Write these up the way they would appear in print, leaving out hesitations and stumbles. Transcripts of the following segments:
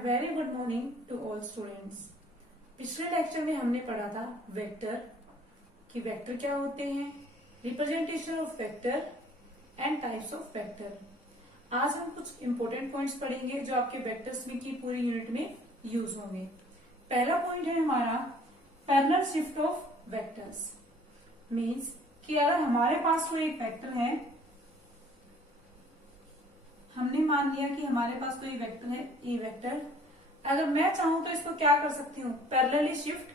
Very good morning to all students. पिछले lecture में हमने पढ़ा था वेक्टर कि वेक्टर क्या होते हैं, representation of vector and types of vector. आज हम कुछ इंपॉर्टेंट पॉइंट्स पढ़ेंगे जो आपके वेक्टर्स में की पूरी यूनिट में यूज होंगे। पहला पॉइंट है हमारा parallel shift of vectors. Means कि अगर हमारे पास कोई एक वेक्टर है, हमने मान लिया कि हमारे पास कोई वेक्टर है ए वेक्टर, अगर मैं चाहूं तो इसको क्या कर सकती हूँ, पैरेलली शिफ्ट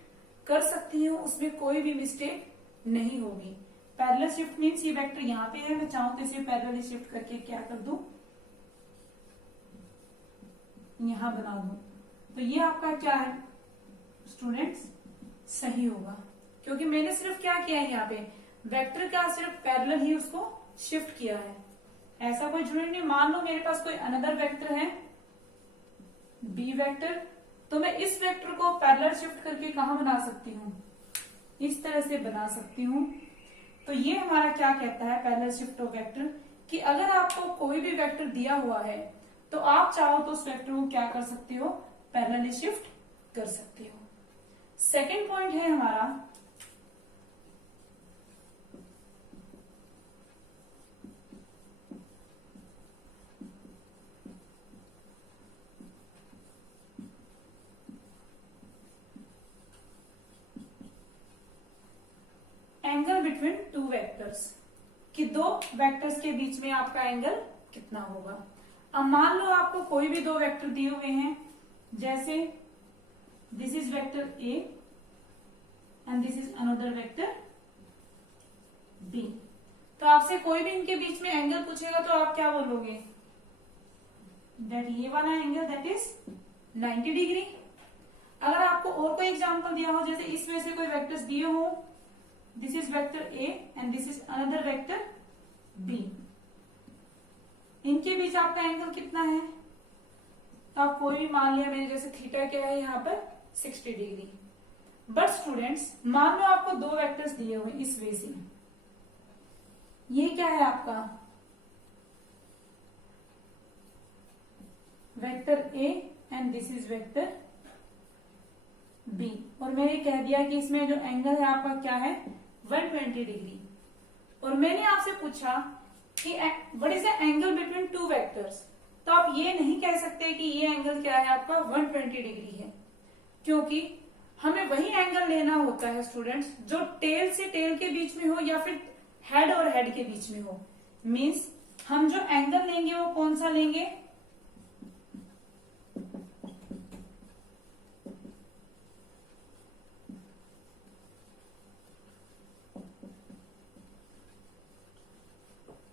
कर सकती हूँ, उसमें कोई भी मिस्टेक नहीं होगी। पैरेलल शिफ्ट मीन्स ये वेक्टर यहाँ पे है, मैं चाहूं तो इसे पैरेलली शिफ्ट करके क्या कर दूं, यहां बना दूं, तो ये आपका क्या है स्टूडेंट्स, सही होगा, क्योंकि मैंने सिर्फ क्या किया है, यहाँ पे वेक्टर का सिर्फ पैरेलल ही उसको शिफ्ट किया है। ऐसा कोई जरूरी नहीं, मान लो मेरे पास कोई अनदर वेक्टर है बी वेक्टर, तो मैं इस वेक्टर को पैरेलल शिफ्ट करके कहां बना सकती हूँ, इस तरह से बना सकती हूँ। तो ये हमारा क्या कहता है पैरेलल शिफ्ट ऑफ वेक्टर, कि अगर आपको कोई भी वेक्टर दिया हुआ है तो आप चाहो तो उस वेक्टर को क्या कर सकते हो, पैरेलली शिफ्ट कर सकते हो। सेकेंड पॉइंट है हमारा एंगल बिटवीन टू वेक्टर्स, कि दो वेक्टर्स के बीच में आपका एंगल कितना होगा। अब मान लो आपको कोई भी दो वेक्टर दिए हुए हैं, जैसे this is vector A and this is another vector B, तो आपसे कोई भी इनके बीच में एंगल पूछेगा तो आप क्या बोलोगे, दैट ये वाला एंगल दैट इज 90 डिग्री। अगर आपको और कोई एग्जांपल दिया हो, जैसे इसमें से कोई वेक्टर्स दिए हो, this is vector A and this is another vector B, इनके बीच आपका एंगल कितना है, तो आप कोई भी मान लिया मैंने, जैसे थीटा क्या है यहाँ पर 60 डिग्री। बट स्टूडेंट्स मान लो आपको दो वेक्टर्स दिए हुए इस वे से, ये क्या है आपका vector A and this is vector B, और मैंने कह दिया कि इसमें जो एंगल है आपका क्या है 120 डिग्री। और मैंने आपसे पूछा कि what is the angle between two vectors, तो आप ये नहीं कह सकते कि ये एंगल क्या है आपका 120 डिग्री है, क्योंकि हमें वही एंगल लेना होता है स्टूडेंट्स जो टेल से टेल के बीच में हो या फिर हेड और हेड के बीच में हो। मीन्स हम जो एंगल लेंगे वो कौन सा लेंगे,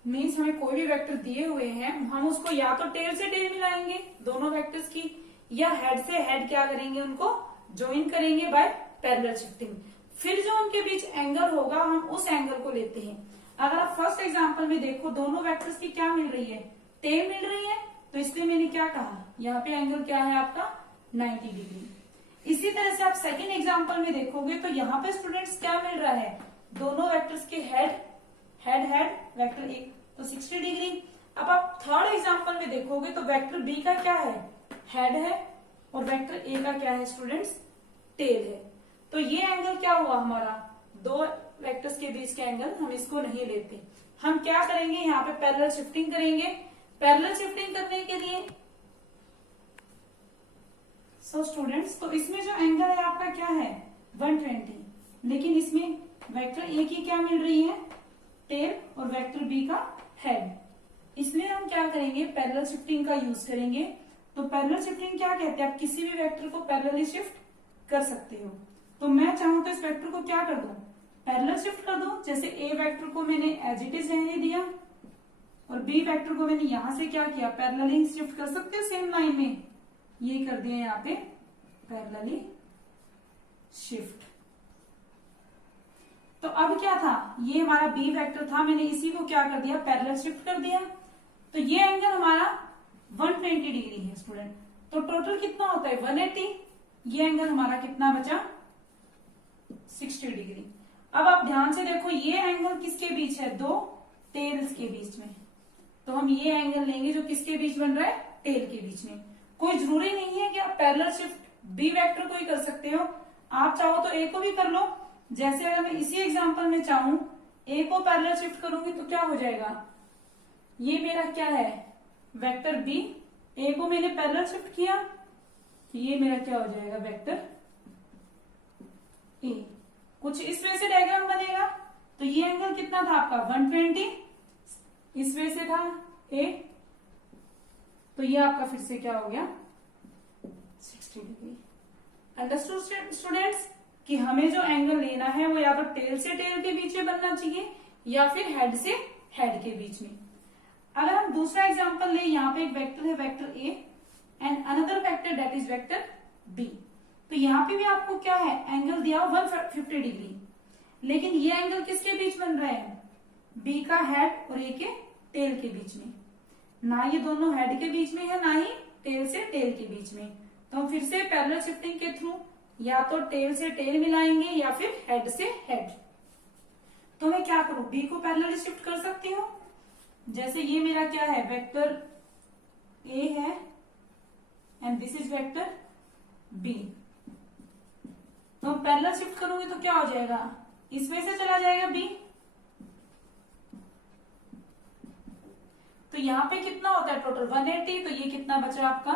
मीन्स हमें कोई भी वेक्टर दिए हुए हैं, हम उसको या तो टेल से टेल मिलाएंगे दोनों वेक्टर्स की, या हेड से हेड क्या करेंगे, उनको ज्वाइन करेंगे बाय पैरेलल शिफ्टिंग। फिर जो उनके बीच एंगल होगा हम उस एंगल को लेते हैं। अगर आप फर्स्ट एग्जांपल में देखो, दोनों वेक्टर्स की क्या मिल रही है, टेल मिल रही है, तो इसलिए मैंने क्या कहा, यहाँ पे एंगल क्या है आपका 90 डिग्री। इसी तरह से आप सेकेंड एग्जाम्पल में देखोगे तो यहाँ पे स्टूडेंट्स क्या मिल रहा है, दोनों वेक्टर्स के हेड वेक्टर एक तो 60 डिग्री। अब आप थर्ड एग्जांपल में देखोगे तो वेक्टर बी का क्या है, हेड है, और वेक्टर ए का क्या है स्टूडेंट्स, टेल है। तो ये एंगल क्या हुआ हमारा, दो वेक्टर्स के बीच के एंगल, हम इसको नहीं लेते। हम क्या करेंगे, यहाँ पे पैरेलल शिफ्टिंग करेंगे। पैरेलल शिफ्टिंग करने के लिए स्टूडेंट्स तो इसमें जो एंगल है आपका क्या है 120, लेकिन इसमें वेक्टर ए की क्या मिल रही है, टेल, और वेक्टर बी का हेड, इसलिए हम क्या करेंगे, पैरेलल शिफ्टिंग का यूज करेंगे। तो पैरेलल शिफ्टिंग क्या कहते हैं, आप किसी भी वेक्टर को पैरेलली शिफ्ट कर सकते हो। तो मैं चाहूं तो इस वेक्टर को क्या कर दूं, पैरेलल शिफ्ट कर दूं। जैसे ए वेक्टर को मैंने एज इट इज रहने दिया, और बी वेक्टर को मैंने यहां से क्या किया, पैरेलली शिफ्ट कर सकते हो सेम लाइन में, ये कर दिया यहाँ पे पैरेलली शिफ्ट। तो अब क्या था, ये हमारा बी वेक्टर था, मैंने इसी को क्या कर दिया, पैरेलल शिफ्ट कर दिया, तो ये एंगल हमारा 120 डिग्री है स्टूडेंट। तो टोटल कितना होता है 180, ये एंगल हमारा कितना बचा 60 डिग्री। अब आप ध्यान से देखो, ये एंगल किसके बीच है, दो टेल्स के बीच में, तो हम ये एंगल लेंगे जो किसके बीच बन रहा है, टेल के बीच में। कोई जरूरी नहीं है कि आप पैरेलल शिफ्ट बी वेक्टर को ही कर सकते हो, आप चाहो तो ए को भी कर लो। जैसे अगर मैं इसी एग्जांपल में चाहूं ए को पैरेलल शिफ्ट करूंगी तो क्या हो जाएगा, ये मेरा क्या है वेक्टर बी, ए को मैंने पैरेलल शिफ्ट किया तो ये मेरा क्या हो जाएगा वेक्टर ए। कुछ इस वे से डायग्राम बनेगा। तो ये एंगल कितना था आपका 120, इस वे से था ए, तो ये आपका फिर से क्या हो गया 60 डिग्री। अंडरस्टूड स्टूडेंट्स कि हमें जो एंगल लेना है वो या तो टेल से टेल के बीच में बनना चाहिए या फिर हेड से हेड के बीच में। अगर हम दूसरा एग्जांपल ले, यहाँ पे एक वेक्टर है vector A and another vector that is vector B. तो यहाँ पे भी आपको क्या है एंगल दिया 150 डिग्री, लेकिन ये एंगल किसके बीच बन रहा है, बी का हेड और ए के टेल के बीच में। ना ये दोनों हेड के बीच में है ना ही टेल से टेल के बीच में। तो हम फिर से पैरेलल शिफ्टिंग के थ्रू या तो टेल से टेल मिलाएंगे या फिर हेड से हेड। तो मैं क्या करूं, बी को पैरेलल शिफ्ट कर सकती हूँ। जैसे ये मेरा क्या है वेक्टर ए है and this is vector B. तो पैरेलल शिफ्ट करूंगी तो क्या हो जाएगा, इस वे से चला जाएगा बी। तो यहाँ पे कितना होता है टोटल 180, तो ये कितना बचा आपका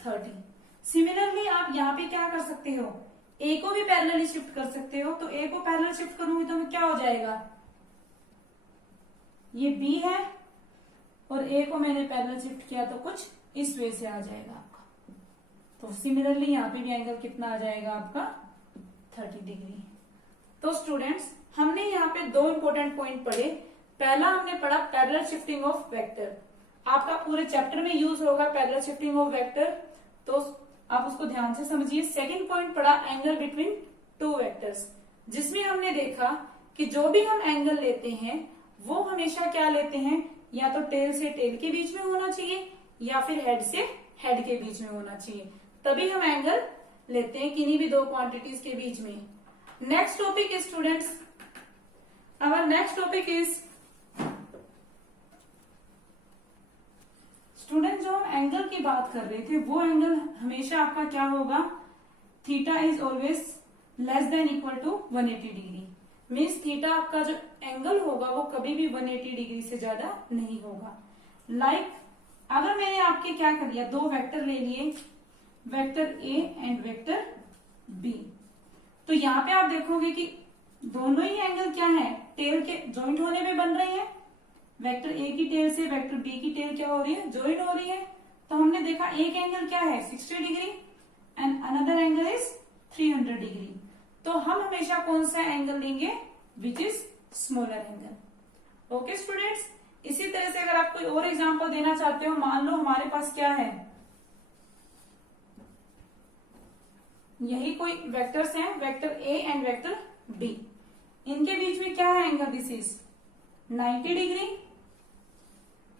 30। सिमिलरली आप यहाँ पे क्या कर सकते हो, ए को भी पैरेलली शिफ्ट कर सकते हो। तो ए को पैरेलल शिफ्ट करूंगी तो क्या हो जाएगा, ये बी है और ए को मैंने पैरेलल शिफ्ट किया तो कुछ इस वे से आ जाएगा आपका। तो सिमिलरली यहाँ पे भी एंगल कितना आ जाएगा आपका 30 डिग्री। तो स्टूडेंट्स हमने यहाँ पे दो इंपॉर्टेंट पॉइंट पढ़े। पहला हमने पढ़ा पैरेलल शिफ्टिंग ऑफ वेक्टर, आपका पूरे चैप्टर में यूज होगा पैरेलल शिफ्टिंग ऑफ वेक्टर, तो आप उसको ध्यान से समझिए। सेकंड पॉइंट पढ़ा एंगल बिटवीन टू वेक्टर्स, जिसमें हमने देखा कि जो भी हम एंगल लेते हैं वो हमेशा क्या लेते हैं, या तो टेल से टेल के बीच में होना चाहिए या फिर हेड से हेड के बीच में होना चाहिए, तभी हम एंगल लेते हैं किन्हीं भी दो क्वांटिटीज के बीच में। Next topic is students, our next topic is student जो हम एंगल की बात कर रहे थे वो एंगल हमेशा आपका क्या होगा, theta is always less than equal to 180 degree. Means theta आपका जो एंगल होगा वो कभी भी 180 डिग्री से ज्यादा नहीं होगा। लाइक अगर मैंने आपके क्या कर लिया, दो वेक्टर ले लिए, vector A and vector B, तो यहाँ पे आप देखोगे कि दोनों ही एंगल क्या है, टेल के ज्वाइंट होने में बन रहे हैं। वेक्टर ए की टेल से वेक्टर बी की टेल क्या हो रही है, ज्वाइंट हो रही है। तो हमने देखा एक एंगल क्या है 60 degree and another angle is 300 degree. तो हम हमेशा कौन सा एंगल लेंगे, which is smaller angle. Okay students, इसी तरह से अगर आप कोई और एग्जांपल देना चाहते हो, मान लो हमारे पास क्या है, यही कोई वेक्टर्स हैं, vector A and vector B, इनके बीच में क्या है एंगल, दिस इज 90 डिग्री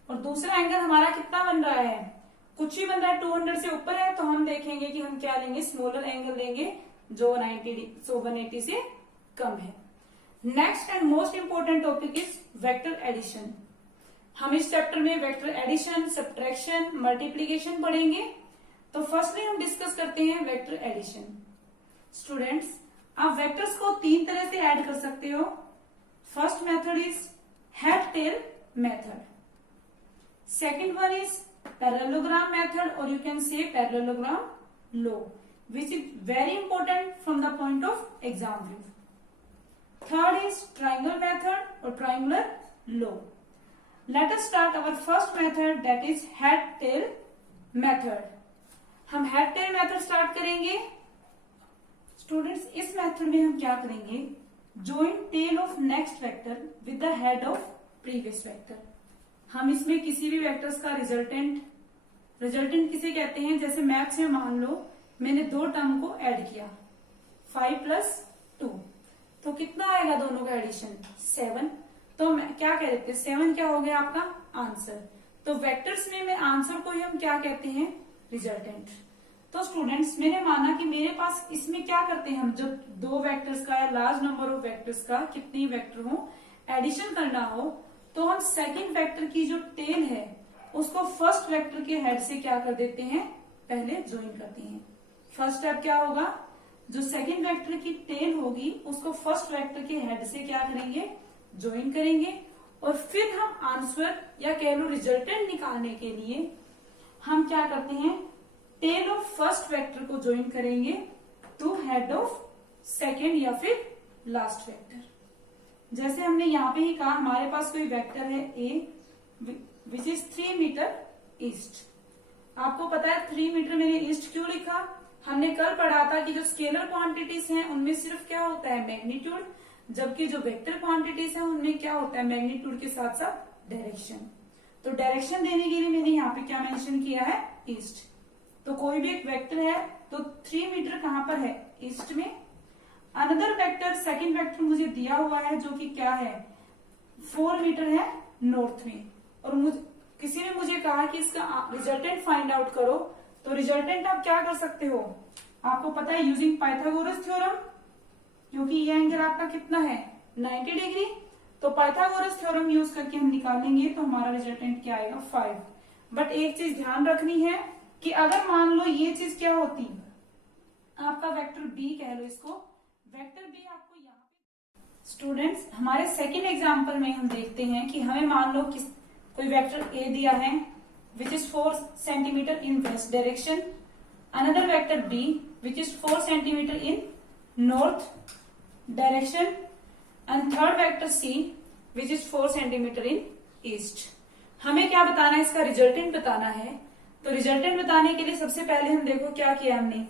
और दूसरा एंगल हमारा कितना बन रहा है, कुछ भी बन रहा है 200 से ऊपर है। तो हम देखेंगे कि हम क्या लेंगे, स्मॉलर एंगल लेंगे जो 180 से कम है। Next and most important topic is vector addition. हम इस चैप्टर में वेक्टर एडिशन, सब्ट्रैक्शन, मल्टीप्लीकेशन पढ़ेंगे। तो फर्स्टली हम डिस्कस करते हैं वेक्टर एडिशन। स्टूडेंट्स आप वेक्टर्स को तीन तरह से ऐड कर सकते हो। First method is head tail method, second one is parallelogram method और you can say parallelogram law, which is very important from the point of exam view. Third is triangle method or triangular law. Let us start our first method, that is head tail method. हम head tail method start करेंगे। Students इस method में हम क्या करेंगे, join tail of next vector with the head of previous vector। हम इसमें किसी भी वेक्टर्स का रिजल्टेंट किसे कहते हैं, जैसे मैथ्स में मान लो मैंने दो टर्म को ऐड किया 5 + 2, तो कितना आएगा दोनों का एडिशन 7। तो मैं क्या कह देते हैं, 7 क्या हो गया आपका आंसर। तो वेक्टर्स में आंसर को ही हम क्या कहते हैं, रिजल्टेंट। तो स्टूडेंट्स मैंने माना कि मेरे पास इसमें क्या करते हैं हम, जब दो वेक्टर्स का या लार्ज नंबर ऑफ वेक्टर्स का कितनी वेक्टर हो एडिशन करना हो, तो हम सेकेंड वेक्टर की जो टेल है उसको फर्स्ट वेक्टर के हेड से क्या कर देते हैं, पहले ज्वाइन करते हैं। फर्स्ट स्टेप क्या होगा, जो सेकंड वेक्टर की टेल होगी उसको फर्स्ट वेक्टर के हेड से क्या करेंगे, ज्वाइन करेंगे। और फिर हम आंसर या कह लो रिजल्टेंट निकालने के लिए हम क्या करते हैं, टेल ऑफ फर्स्ट वेक्टर को ज्वाइन करेंगे टू हेड ऑफ सेकेंड या फिर लास्ट वेक्टर। जैसे हमने यहाँ पे ही कहा हमारे पास कोई वेक्टर है ए विच इज 3 मीटर ईस्ट। आपको पता है 3 मीटर मैंने ईस्ट क्यों लिखा, हमने कल पढ़ा था कि जो स्केलर क्वांटिटीज हैं उनमें सिर्फ क्या होता है, मैग्नीट्यूड, जबकि जो वेक्टर क्वांटिटीज हैं उनमें क्या होता है, मैग्नीट्यूड के साथ साथ डायरेक्शन। तो डायरेक्शन देने के लिए मैंने यहाँ पे क्या मेंशन किया है, ईस्ट। तो कोई भी एक वेक्टर है तो 3 मीटर कहां पर है, ईस्ट में। अनदर वेक्टर, सेकंड वेक्टर मुझे दिया हुआ है जो कि क्या है, 4 मीटर है नॉर्थ में। और किसी ने मुझे कहा कि इसका रिजल्टेंट फाइंड आउट करो, तो रिजल्टेंट आप क्या कर सकते हो, आपको पता है यूजिंग पाइथागोरस थ्योरम, क्योंकि ये एंगल आपका कितना है 90 डिग्री। तो पाइथागोरस थ्योरम यूज करके हम निकालेंगे तो हमारा रिजल्टेंट क्या आएगा 5। बट एक चीज ध्यान रखनी है कि अगर मान लो ये चीज क्या होती, आपका वेक्टर बी कह लो इसको, वेक्टर बी आपको यहाँ पे स्टूडेंट्स हमारे सेकेंड एग्जाम्पल में हम देखते हैं कि हमें मान लो कोई वेक्टर ए दिया है which is 4 centimetre in west direction, another vector B which is 4 centimetre in north direction, and third vector C which is 4 centimetre in east. हमें क्या बताना है, इसका रिजल्टेंट बताना है। तो रिजल्टेंट बताने के लिए सबसे पहले हम देखो क्या किया हमने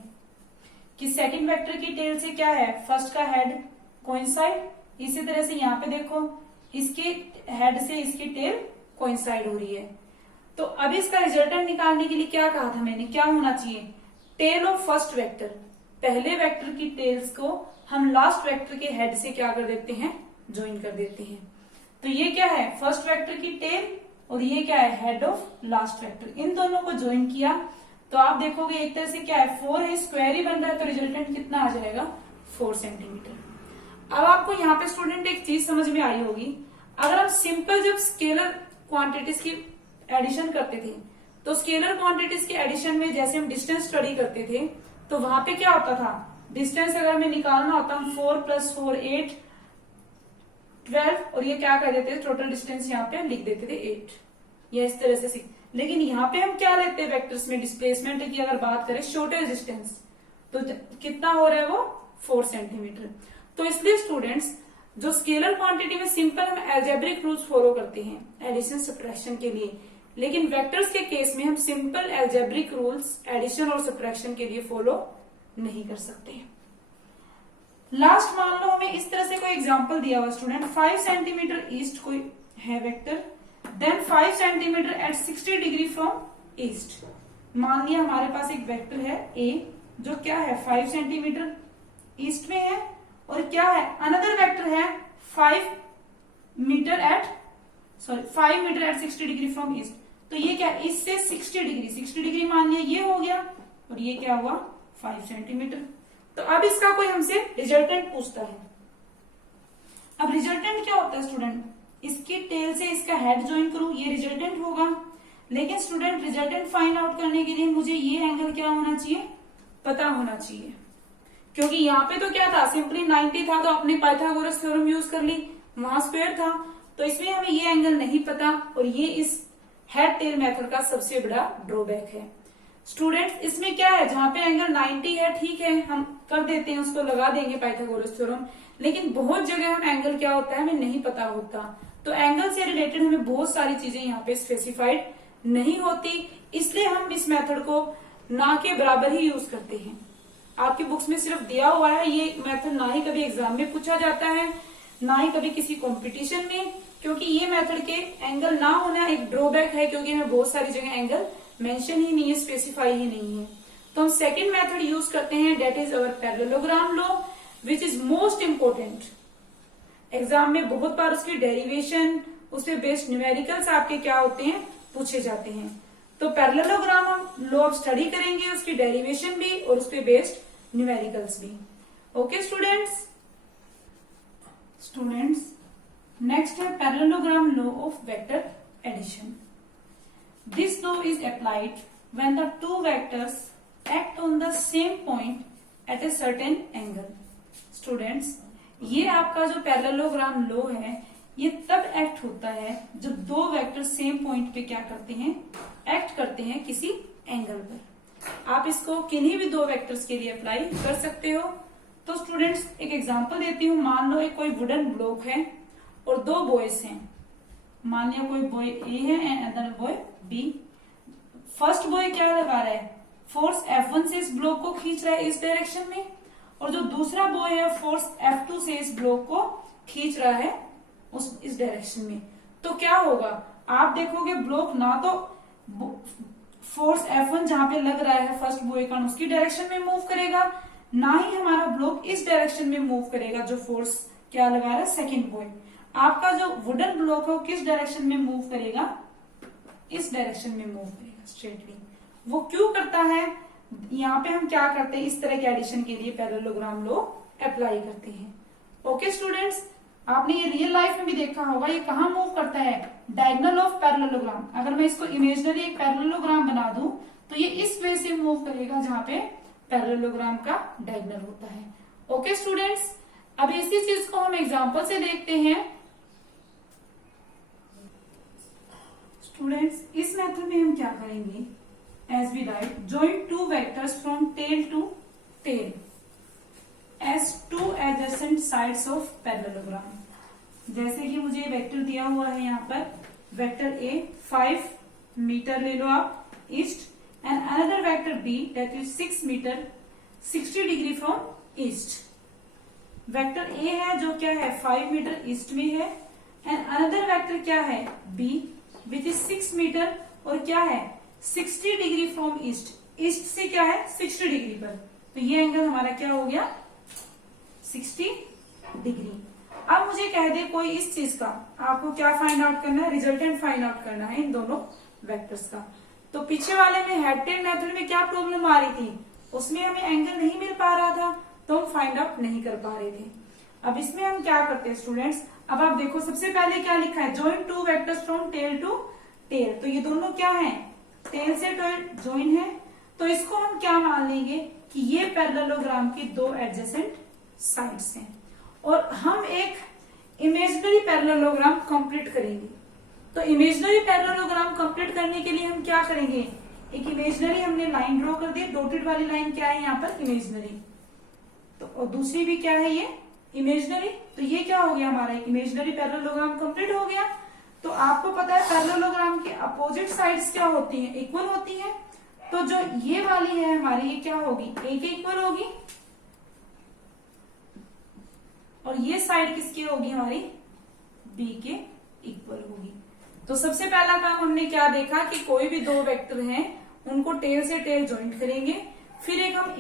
कि सेकंड वेक्टर की टेल से क्या है, फर्स्ट का हेड कोइंसाइड। इसी तरह से यहाँ पे देखो इसके हेड से इसकी टेल कोइंसाइड हो रही है। तो अब इसका रिजल्टेंट निकालने के लिए क्या कहा था मैंने, क्या होना चाहिए, टेल ऑफ फर्स्ट वेक्टर, पहले वेक्टर की टेल्स को हम लास्ट वेक्टर के हेड से क्या कर देते हैं, ज्वाइन कर देते हैं। तो ये क्या है, फर्स्ट वेक्टर की टेल और ये क्या है, हेड ऑफ लास्ट वेक्टर। इन दोनों को ज्वाइन किया तो आप देखोगे एक तरह से क्या है, 4 है, स्क्वायर ही बन रहा है, तो रिजल्टेंट कितना आ जाएगा 4 सेंटीमीटर। अब आपको यहाँ पे स्टूडेंट एक चीज समझ में आई होगी, अगर हम सिंपल जब स्केलर क्वांटिटीज की एडिशन करते थे तो स्केलर क्वांटिटीज के एडिशन में जैसे हम डिस्टेंस स्टडी करते थे तो वहां पे क्या होता था, डिस्टेंस अगर हमें निकालना होता, हम 4 + 4 8 12 और ये क्या कर देते थे, टोटल डिस्टेंस यहाँ पे लिख देते थे 8, या इस तरह से। लेकिन यहाँ पे हम क्या लेते हैं वेक्टर्स में, डिस्प्लेसमेंट की अगर बात करें शॉर्टेज डिस्टेंस, तो कितना हो रहा है वो 4 सेंटीमीटर। तो इसलिए स्टूडेंट्स जो स्केलर क्वांटिटी में सिंपल हम एल्जेब्रिक रूल्स फॉलो करते हैं एडिशन सब्ट्रैक्शन के लिए, लेकिन वेक्टर्स के केस में हम सिंपल एल्जेब्रिक रूल्स एडिशन और सब्ट्रैक्शन के लिए फॉलो नहीं कर सकते हैं। लास्ट मान लो हमें इस तरह से कोई एग्जांपल दिया हुआ स्टूडेंट, 5 सेंटीमीटर ईस्ट कोई है vector, then 5 centimetre at 60 degree from east. मान लिया हमारे पास एक वेक्टर है ए जो क्या है 5 सेंटीमीटर ईस्ट में है, और क्या है अनदर वेक्टर है 5 metre at 60 degree from east. तो ये क्या, इससे 60 डिग्री मान लिया ये हो गया, और ये क्या हुआ 5 सेंटीमीटर। तो अब इसका कोई हमसे रिजल्टेंट पूछता है। अब रिजल्टेंट क्या होता है स्टूडेंट, इसकी टेल से इसका हेड ज्वाइन करूं, ये रिजल्टेंट होगा। लेकिन स्टूडेंट रिजल्टेंट फाइंड आउट करने के लिए मुझे ये एंगल क्या होना चाहिए, पता होना चाहिए, क्योंकि यहाँ पे तो क्या था, सिंपली 90 था तो आपने पाइथागोरस थ्योरम यूज कर ली, वहां स्क्वायर था, तो इसमें हमें ये एंगल नहीं पता, और ये इस हेड टेल मेथड का सबसे बड़ा ड्रॉबैक है। स्टूडेंट्स इसमें क्या है, जहां पे एंगल 90 है ठीक है हम कर देते हैं, उसको लगा देंगे पाइथागोरस थ्योरम, लेकिन बहुत जगह हम एंगल क्या होता है हमें नहीं पता होता, तो एंगल से रिलेटेड हमें बहुत सारी चीजें यहाँ पे स्पेसिफाइड नहीं होती, इसलिए हम इस मेथड को ना के बराबर ही यूज करते हैं। आपकी बुक्स में सिर्फ दिया हुआ है, ये मेथड ना ही कभी एग्जाम में पूछा जाता है, ना ही कभी किसी कंपटीशन में, क्योंकि ये मेथड के एंगल ना होना एक ड्रॉबैक है, क्योंकि हमें बहुत सारी जगह एंगल मेंशन ही नहीं है, स्पेसिफाई ही नहीं है। तो हम सेकंड मेथड यूज करते हैं, that is our parallelogram law, which is most important. Exam में बहुत बार उसकी डेरिवेशन, उसपे बेस्ड न्यूमेरिकल्स आपके क्या होते हैं, पूछे जाते हैं। तो पैरेललोग्राम हम लॉ ऑफ स्टडी करेंगे, उसकी डेरिवेशन भी और उसपे बेस्ड न्यूमेरिकल्स भी। ओके स्टूडेंट्स नेक्स्ट है parallelogram law of vector addition. This law is applied when the two vectors act on the same point at a certain angle. Students, ये आपका जो पैरेललोग्राम लॉ है ये तब एक्ट होता है जब दो वेक्टर सेम पॉइंट पे क्या करते हैं, एक्ट करते हैं किसी एंगल पर। आप इसको किन्हीं भी दो वेक्टर्स के लिए अप्लाई कर सकते हो। तो स्टूडेंट्स एक एग्जांपल देती हूँ। मान लो एक कोई वुडन ब्लॉक है और दो बॉयज हैं। मान लिया कोई बॉय ए है and other boy B. First boy क्या लगा रहा है, फोर्स F1 से इस ब्लॉक को खींच रहा है इस डायरेक्शन में, और जो दूसरा बॉय है फोर्स F2 से इस ब्लॉक को खींच रहा है इस डायरेक्शन में। तो क्या होगा, आप देखोगे ब्लॉक ना तो फोर्स F1 जहां पे लग रहा है फर्स्ट बॉय का उसकी डायरेक्शन में मूव करेगा, ना ही हमारा ब्लॉक इस डायरेक्शन में मूव करेगा जो फोर्स क्या लगा रहा है सेकेंड बॉय। आपका जो वुडन ब्लॉक है वो किस डायरेक्शन में मूव करेगा, इस डायरेक्शन में मूव करेगा स्ट्रेटली। वो क्यों करता है, यहाँ पे हम क्या करते हैं, इस तरह के एडिशन के लिए पैरेललोग्राम लॉ अप्लाई करते हैं। ओके स्टूडेंट्स, आपने ये रियल लाइफ में भी देखा होगा, ये कहाँ मूव करता है, डायगोनल ऑफ पैरेललोग्राम। अगर मैं इसको इमेजिनरी एक पैरेललोग्राम बना दूं तो ये इस वे से मूव करेगा जहां पे पैरेललोग्राम का डायगोनल होता है। ओके स्टूडेंट्स, अब इसी चीज को हम एग्जांपल से देखते हैं। स्टूडेंट्स, इस मेथड में हम क्या करेंगे, as we write join two vectors from tail to tail as two adjacent sides of parallelogram। जैसे कि मुझे वेक्टर दिया हुआ है यहाँ पर, वेक्टर ए 5 मीटर ले लो आप east and another vector B that is 6 metre 60 degree from east. Vector A है जो क्या है 5 मीटर ईस्ट में है एंड अनदर वेक्टर क्या है बी विच इज 6 मीटर और क्या है 60 डिग्री फ्रॉम ईस्ट। ईस्ट से क्या है 60 डिग्री पर, तो ये एंगल हमारा क्या हो गया 60 डिग्री। अब मुझे कह दे कोई इस चीज का, आपको क्या फाइंड आउट करना है, रिजल्टेंट फाइंड आउट करना है इन दोनों वेक्टर्स का। तो पीछे वाले में हेड टेल मेथड में क्या प्रॉब्लम आ रही थी, उसमें हमें एंगल नहीं मिल पा रहा था तो हम फाइंड आउट नहीं कर पा रहे थे। अब इसमें हम क्या करते हैं स्टूडेंट्स, अब आप देखो सबसे पहले क्या लिखा है, join two vectors from tail to tail. तो ये दोनों क्या है, टेल से टेल जॉइन है, तो इसको हम क्या मान लेंगे कि ये पैरेललोग्राम की दो एडजेसेंट साइड्स हैं और हम एक इमेजिनरी पैरेललोग्राम कंप्लीट करेंगे। तो इमेजिनरी पैरेललोग्राम कंप्लीट करने के लिए हम क्या करेंगे, एक इमेजिनरी हमने लाइन ड्रॉ कर दी, डॉटेड वाली लाइन क्या है यहाँ पर इमेजिनरी, तो और दूसरी भी क्या है ये इमेजिनरी। तो ये क्या हो गया हमारा एक इमेजिनरी पैरेललोग्राम कंप्लीट हो गया। तो आपको पता है पैरेललोग्राम के अपोजिट साइड्स क्या होती हैं, इक्वल होती हैं। तो जो ये वाली है हमारी ये क्या होगी, ए के इक्वल होगी और ये साइड किसकी होगी हमारी बी के इक्वल होगी। तो सबसे पहला काम हमने क्या देखा कि कोई भी दो वेक्टर हैं उनको टेल से टेल ज्वाइंट करेंगे, फिर एक हम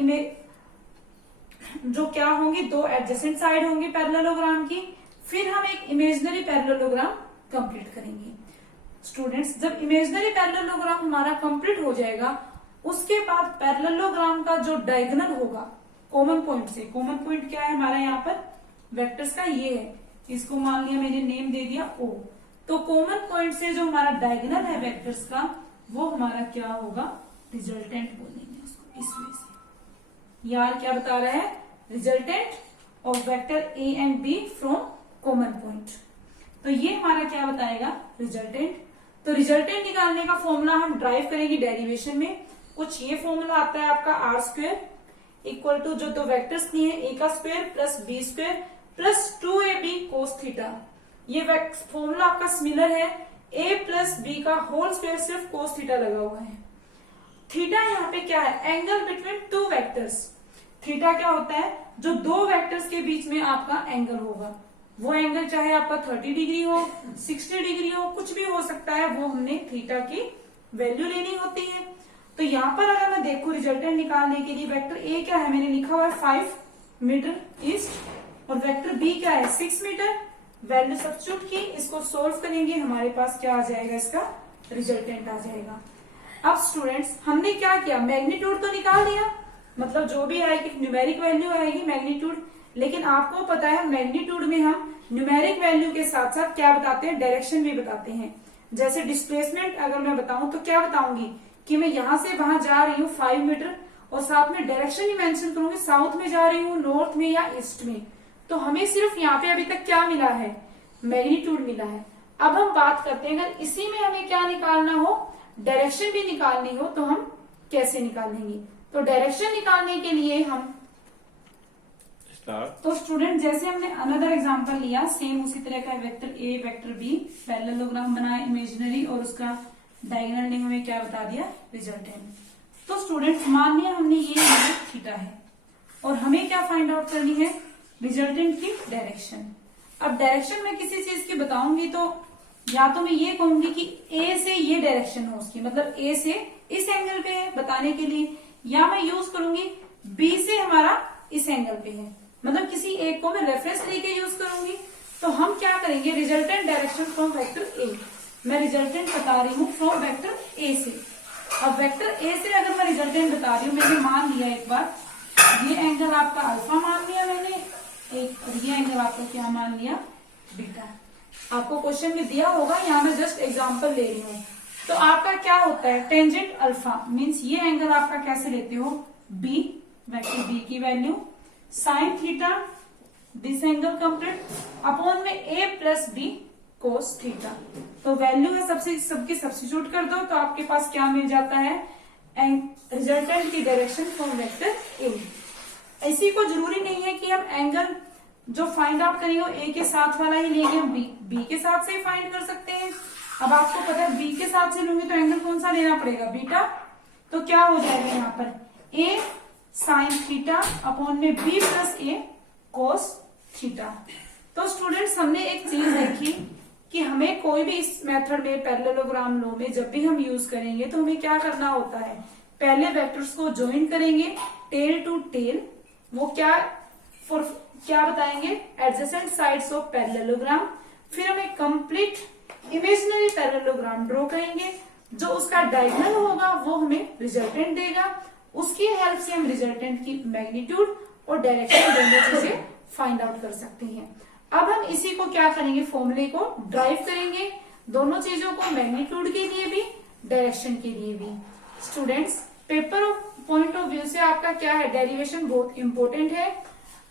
जो क्या होंगी दो एडजेसेंट साइड होंगी पैरेललोग्राम की, फिर हम एक इमेजिनरी पैरेललोग्राम कंप्लीट करेंगे। स्टूडेंट्स, जब इमेजिनरी पैरेललोग्राम हमारा कंप्लीट हो जाएगा उसके बाद पैरेललोग्राम का जो डायगोनल होगा कॉमन पॉइंट से, कॉमन पॉइंट क्या है हमारा यहाँ पर वेक्टर्स का ये है, इसको मान लिया मैंने नेम दे दिया ओ। तो कॉमन पॉइंट से जो हमारा डायगोनल है वेक्टर्स का वो हमारा क्या होगा रिजल्टेंट बोलेंगे उसको इस वे से। यार क्या बता रहा है, resultant of vector A and B from common point. तो ये हमारा क्या बताएगा रिजल्टेंट। तो रिजल्टेंट निकालने का फॉर्मूला हम ड्राइव करेंगे डेरिवेशन में। कुछ ये फॉर्मूला आता है आपका आर स्क्वायर इक्वल टू जो दो वेक्टर्स दिए हैं ए का square plus B square plus 2ab cos theta. ये फॉर्मूला आपका सिमिलर है, a प्लस बी का होल स्क्वायर सिर्फ cos थीटा लगा हुआ है। थीटा यहाँ पे क्या है, angle between two vectors. Theta क्या होता है, जो दो वेक्टर्स के बीच में आपका एंगल होगा, वो एंगल चाहे आपका 30 डिग्री हो 60 डिग्री हो कुछ भी हो सकता है, वो हमने थीटा की वैल्यू लेनी होती है। तो यहाँ पर अगर मैं देखूं रिजल्टेंट निकालने के लिए वेक्टर ए क्या है, मैंने लिखा हुआ है 5 मीटर ईस्ट और वेक्टर बी क्या है 6 मीटर। वैल्यू सब्स्टिट्यूट की, इसको सोल्व करेंगे, हमारे पास क्या आ जाएगा, इसका रिजल्टेंट आ जाएगा। अब स्टूडेंट्स हमने क्या किया, मैग्नीट्यूड तो निकाल दिया, मतलब जो भी आएगी न्यूमेरिक वैल्यू आएगी मैग्नीट्यूड। लेकिन आपको पता है मैग्नीट्यूड में हम न्यूमेरिक वैल्यू के साथ साथ क्या बताते हैं, डायरेक्शन भी बताते हैं। जैसे डिस्प्लेसमेंट अगर मैं बताऊं तो क्या बताऊंगी कि मैं यहां से वहां जा रही हूँ 5 मीटर और साथ में डायरेक्शन ही मेंशन करूंगी, साउथ में जा रही हूँ, नॉर्थ में या ईस्ट में, तो हमें सिर्फ यहाँ पे अभी तक क्या मिला है, मैग्नीट्यूड मिला है। अब हम बात करते हैं अगर इसी में हमें क्या निकालना हो, डायरेक्शन भी निकालनी हो, तो हम कैसे निकालेंगे। तो डायरेक्शन निकालने के लिए हम तो स्टूडेंट जैसे हमने अनदर एग्जांपल लिया, सेम उसी तरह का vector A vector B parallelogram बनाया इमेजिनरी और उसका डायगोनल ने हमें क्या बता दिया, रिजल्टेंट। तो स्टूडेंट मान लिया हमने ये थीटा है और हमें क्या फाइंड आउट करनी है, रिजल्टेंट की डायरेक्शन। अब डायरेक्शन मैं किसी चीज की बताऊंगी तो या तो मैं ये कहूंगी कि ए से ये डायरेक्शन हो उसकी, मतलब ए से इस एंगल पे है बताने के लिए, या मैं यूज करूंगी बी से हमारा इस एंगल पे है, मतलब किसी एक को मैं रेफरेंस लेके यूज करूंगी। तो हम क्या करेंगे, resultant direction from vector A, मैं रिजल्टेंट बता रही हूँ फ्रॉम वेक्टर ए से। अब वेक्टर ए से अगर मैं रिजल्टेंट बता रही हूँ, मैंने मान लिया एक बार, ये एंगल आपका अल्फा मान लिया मैंने एक, और ये एंगल आपका क्या मान लिया, बीटा। आपको क्वेश्चन में दिया होगा, यहाँ मैं जस्ट एग्जांपल ले रही हूँ। तो आपका क्या होता है, टेंजेंट अल्फा मीन्स ये एंगल आपका कैसे लेते हो, बी, वेक्टर बी की value sine theta, this angle complete upon में A plus B cos theta. तो वैल्यू है सबसे सबकी सब्स्टिट्यूट कर दो तो आपके पास क्या मिल जाता है, रिजल्टेंट की डायरेक्शन फ्रॉम वेक्टर ए। इसी को जरूरी नहीं है कि हम एंगल जो फाइंड आउट करेंगे वो ए के साथ वाला ही लेंगे, हम बी के साथ से ही फाइंड कर सकते हैं। अब आपको पता है बी के साथ से लूंगी तो एंगल कौन सा लेना पड़ेगा, बीटा। तो क्या हो जाएगा यहाँ पर ए साइन थीटा अपॉन में बी प्लस ए कोस थीटा। तो स्टूडेंट्स हमने एक चीज देखी कि हमें कोई भी इस मेथड में पैरेललोग्राम लॉ में जब भी हम यूज करेंगे तो हमें क्या करना होता है, पहले वेक्टर्स को ज्वाइन करेंगे टेल टू टेल, वो क्या बताएंगे, एडजेसेंट साइड्स ऑफ पैरेललोग्राम। फिर हम एक कंप्लीट इमेजिनरी पैरेललोग्राम ड्रॉ करेंगे, जो उसका डायगोनल होगा वो हमें रिजल्टेंट देगा, उसकी हेल्प से हम रिजल्टेंट की मैग्नीट्यूड और डायरेक्शन दोनों चीजें फाइंड आउट कर सकते हैं। अब हम इसी को क्या करेंगे, फॉर्मूले को ड्राइव करेंगे, दोनों चीजों को, मैग्नीट्यूड के लिए भी डायरेक्शन के लिए भी। Students paper point of view से आपका क्या है, डेरिवेशन बहुत इंपॉर्टेंट है।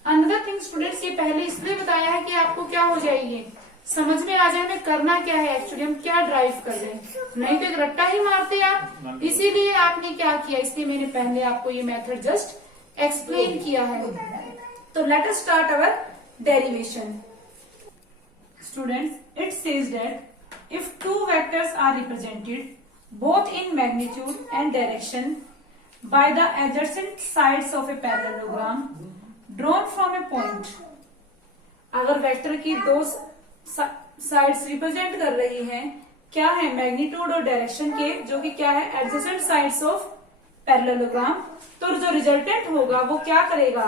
अनदर थिंग स्टूडेंट्स, ये पहले इसलिए बताया है कि आपको क्या हो जाएगी, समझ में आ जाए हमें करना क्या है, एक्चुअली हम क्या ड्राइव कर रहे हैं, नहीं तो एक रट्टा ही मारते आप। इसीलिए आपने क्या किया, इसलिए मैंने पहले आपको ये मेथड जस्ट एक्सप्लेन किया है। तो let us start our derivation. Students, it says that if two vectors are represented both in magnitude and direction by the adjacent sides of a parallelogram drawn from a point। अगर vector की दो sides represent कर रही हैं, क्या है, magnitude और direction के, जो कि क्या है, एडजेसेंट साइड्स ऑफ पैरेललोग्राम। तो जो रिजल्टेंट होगा वो क्या करेगा,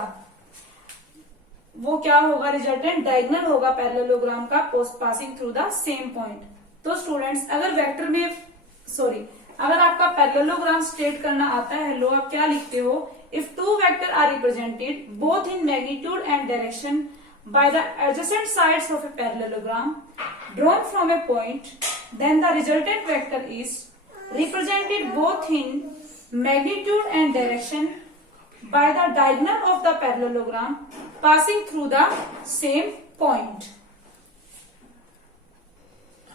वो क्या होगा, रिजल्टेंट डायगोनल होगा पैरेललोग्राम का passing through the same point. तो स्टूडेंट्स अगर वेक्टर में अगर आपका पैरेललोग्राम स्टेट करना आता है लो, आप क्या लिखते हो, if two vector are represented both in magnitude and direction by the adjacent sides of a parallelogram drawn from a point, then the resultant vector is represented both in magnitude and direction by the diagonal of the parallelogram passing through the same point.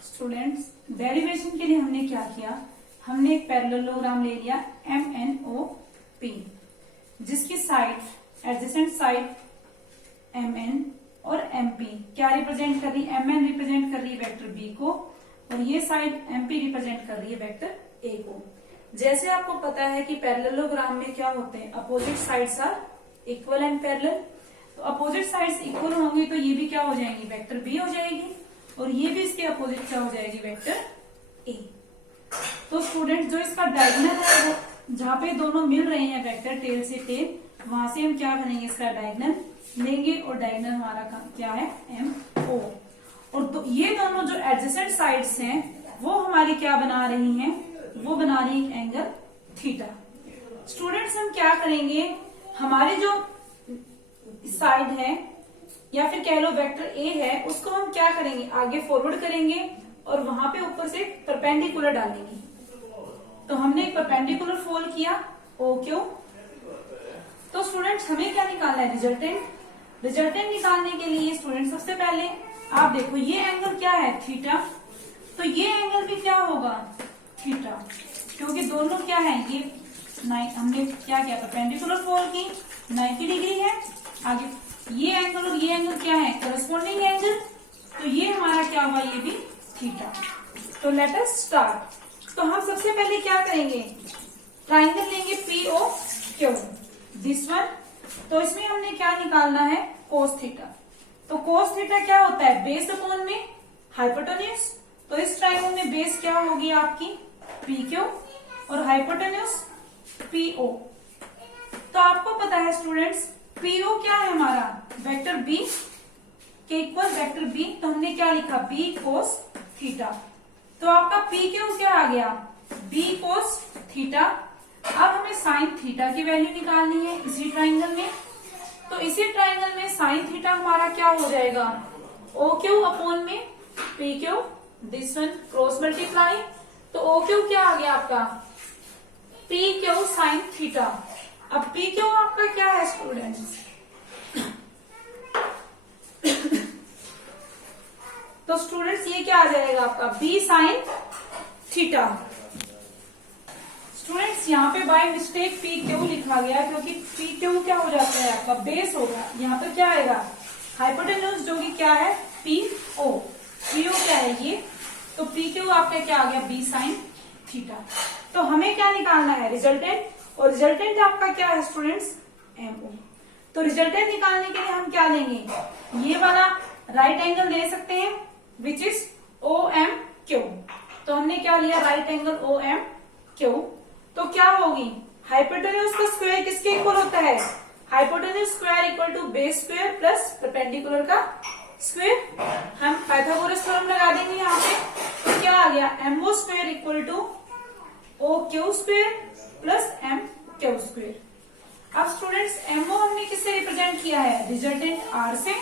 Students derivation के लिए हमने क्या किया, हमने एक parallelogram ले लिया MNOP, जिसकी साइड एडजेसेंट साइड MN और MP क्या रिप्रेजेंट कर रही है, MN रिप्रेजेंट कर रही है वेक्टर B को और ये साइड MP रिप्रेजेंट कर रही है वेक्टर A को। जैसे आपको पता है कि पैरेललोग्राम में क्या होते हैं, opposite sides are equal and parallel. तो अपोजिट साइड्स इक्वल होंगी तो ये भी क्या हो जाएंगी, वेक्टर B हो जाएगी, और ये भी इसके अपोजिट क्या हो जाएगी, वेक्टर ए। तो स्टूडेंट जो इसका डायगोनल है वो जहां पे दोनों मिल रहे हैं वेक्टर टेल से टेल, वहां से हम क्या करेंगे, इसका डायगोनल लेंगे और डायगोनल हमारा क्या है, MO। और ये दोनों जो एडजेसेंट साइड्स हैं वो हमारी क्या बना रही हैं, वो बना रही है एंगल थीटा। स्टूडेंट्स हम क्या करेंगे, हमारी जो साइड है या फिर कह लो वेक्टर ए है, उसको हम क्या करेंगे, आगे फॉरवर्ड करेंगे और वहां पे ऊपर से परपेंडिकुलर डालेंगे। तो हमने एक परपेंडिकुलर फोल्ड किया ओ क्यू। तो स्टूडेंट्स हमें क्या निकालना है, रिजल्टेंट। रिजल्टेंट निकालने के लिए स्टूडेंट सबसे पहले आप देखो ये एंगल क्या है, थीटा, तो ये एंगल भी क्या होगा, थीटा, क्योंकि दोनों क्या है, ये हमने क्या किया, परपेंडिकुलर फोल्ड की 90 डिग्री है। आगे ये एंगल और ये एंगल क्या है, करस्पॉन्डिंग एंगल, तो ये हमारा क्या हुआ, ये भी थीटा। तो लेट अस स्टार्ट। तो हम सबसे पहले क्या करेंगे, ट्राइंगल लेंगे P O Q, this one. तो इसमें हमने क्या निकालना है, कोस थीटा। तो कोस थीटा क्या होता है, बेस अपॉन में हाइपोटेन्यूज। तो इस ट्राइंगल में बेस क्या होगी आपकी, पी क्यू, और हाइपोटेन्यूज पी ओ। तो आपको पता है स्टूडेंट्स पी ओ क्या है हमारा, वेक्टर बी के इक्वल वेक्टर बी। तो हमने क्या लिखा, बी कोस थीटा। तो आपका पी क्यू क्या आ गया, बी कोस थीटा। अब हमें साइन थीटा की वैल्यू निकालनी है इसी ट्राइंगल में। तो इसी ट्राइंगल में साइन थीटा हमारा क्या हो जाएगा, ओ क्यू अपॉन में P Q, this one cross multiply. तो ओ क्यू क्या आ गया आपका, पी क्यू साइन थीटा। अब पी क्यू आपका क्या है स्टूडेंट्स, तो स्टूडेंट्स ये क्या आ जाएगा आपका, बी साइन थीटा। स्टूडेंट्स यहाँ पे बाय मिस्टेक पी क्यू लिखा गया, क्योंकि पी क्यू क्या हो जाता है आपका, बेस होगा। यहाँ पे क्या आएगा, हाइपोटेन्यूज, जो कि क्या है, पी ओ। पी ओ क्या है ये, तो पी क्यू आपका क्या आ गया, बी साइन थीटा। तो हमें क्या निकालना है, रिजल्टेंट, और रिजल्टेंट आपका क्या है स्टूडेंट्स, एम ओ। तो रिजल्टेंट निकालने के लिए हम क्या लेंगे, ये वाला राइट एंगल ले सकते हैं, which is O M Q. तो हमने क्या लिया, right angle O M Q. तो क्या होगी, हाइपोटेन्यूज का स्क्वायर किसके इक्वल होता है, hypotenuse square equal to base square plus perpendicular का स्क्वायर। हम पाइथागोरस थ्योरम लगा देंगे यहाँ पे। तो क्या आ गया, M O square equal to O Q square plus M Q square. अब स्टूडेंट्स एमओ हमने किससे रिप्रेजेंट किया है, रिजल्टेंट आर से,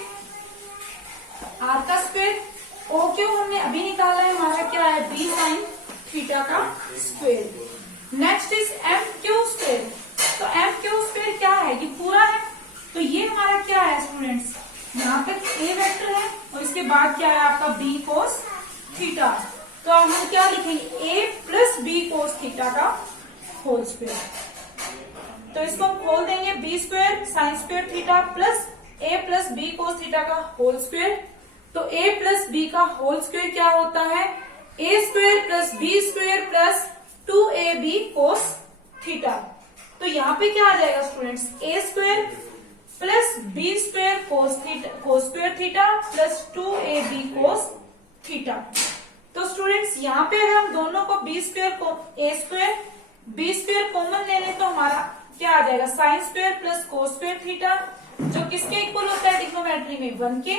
आर का स्क्वायर। ओ क्यू हमने अभी निकाला है, हमारा क्या है, बी साइन थीटा का square. Next is M Q square. तो एम क्यू स्क्वायर क्या है, ये पूरा है। तो ये हमारा क्या है स्टूडेंट्स, यहाँ तक ए वेक्टर है और इसके बाद क्या है आपका बी कोस थीटा। तो अब हम क्या लिखेंगे, A plus B cos theta का होल स्क्वायर। तो इसको हम खोल देंगे, B square sine square theta plus A plus B cos theta का होल स्क्वायर। तो ए प्लस बी का होल स्क्वायर क्या होता है, A square plus B square plus 2ab cos theta. तो यहाँ पे क्या आ जाएगा students, A square plus B square cos square theta plus 2ab cos theta. तो स्टूडेंट्स यहाँ पे अगर हम दोनों को बी स्क्वायर को ए स्क्वायर बी स्क्वायर कॉमन ले लें तो हमारा क्या आ जाएगा, sine square plus cos square theta, जो किसके इक्वल होता है ट्रिग्नोमेट्री में, 1 के।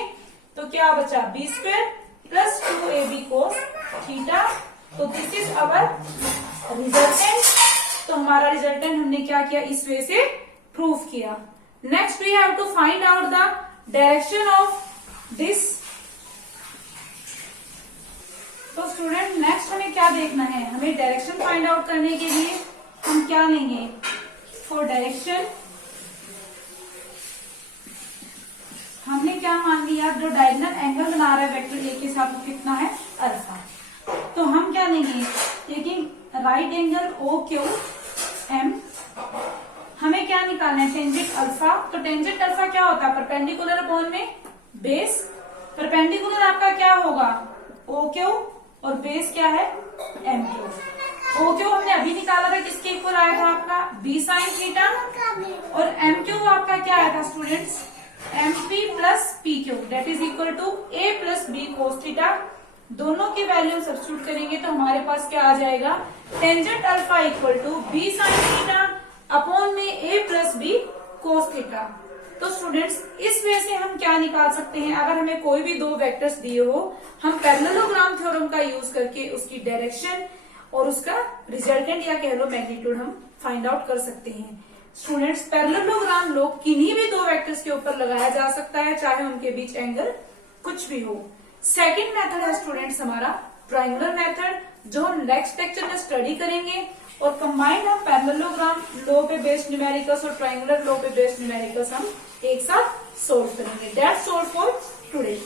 तो क्या बचा, B square plus 2ab cos theta. तो दिस इज अवर रिजल्टेंट। तो हमारा रिजल्टेंट हमने क्या किया, इस वे से प्रूव किया। Next we have to find out the direction of this. तो स्टूडेंट नेक्स्ट हमें क्या देखना है, हमें डायरेक्शन फाइंड आउट करने के लिए हम क्या लेंगे, फॉर डायरेक्शन हमने क्या मान लिया, जो डायगोनल एंगल बना रहा है वेक्टर ए के साथ वो कितना है, अल्फा। तो हम क्या लेंगे, लेकिन right angle O Q M, हमें क्या निकालना है, टेंजेंट अल्फा। तो टेंजेंट अल्फा क्या होता है, परपेंडिकुलर अपॉन में बेस। परपेंडिकुलर आपका क्या होगा, ओ क्यू, और बेस क्या है, एम क्यू। ओ क्यू हमने अभी निकाला था, किसके इक्वल आया था आपका, बी साइन थीटा, और एम क्यू आपका क्या आया था students, M P plus P Q, that is equal to A plus B cos theta. दोनों की वैल्यू सब्स्टिट्यूट करेंगे तो हमारे पास क्या आ जाएगा, tangent alpha equal to B sine theta upon में A plus B cos theta. तो स्टूडेंट्स इस वे से हम क्या निकाल सकते हैं, अगर हमें कोई भी दो वेक्टर्स दिए हो, हम पैरेललोग्राम थ्योरम का यूज करके उसकी डायरेक्शन और उसका रिजल्टेंट या कह लो मैग्नीट्यूड हम फाइंड आउट कर सकते हैं। स्टूडेंट्स पैरेललोग्राम लोग किन्हीं भी दो वेक्टर्स के ऊपर लगाया जा सकता है, चाहे उनके बीच एंगल कुछ भी हो। सेकेंड मेथड है स्टूडेंट्स हमारा ट्राइंगुलर मेथड, जो हम नेक्स्ट लेक्चर में स्टडी करेंगे। और कंबाइंड हम पैरेललोग्राम लॉ पे बेस्ड न्यूमेरिकल्स और ट्रायंगुलर लॉ पे बेस्ड न्यूमेरिकल्स हम एक साथ सोल्व करेंगे। That's all for today.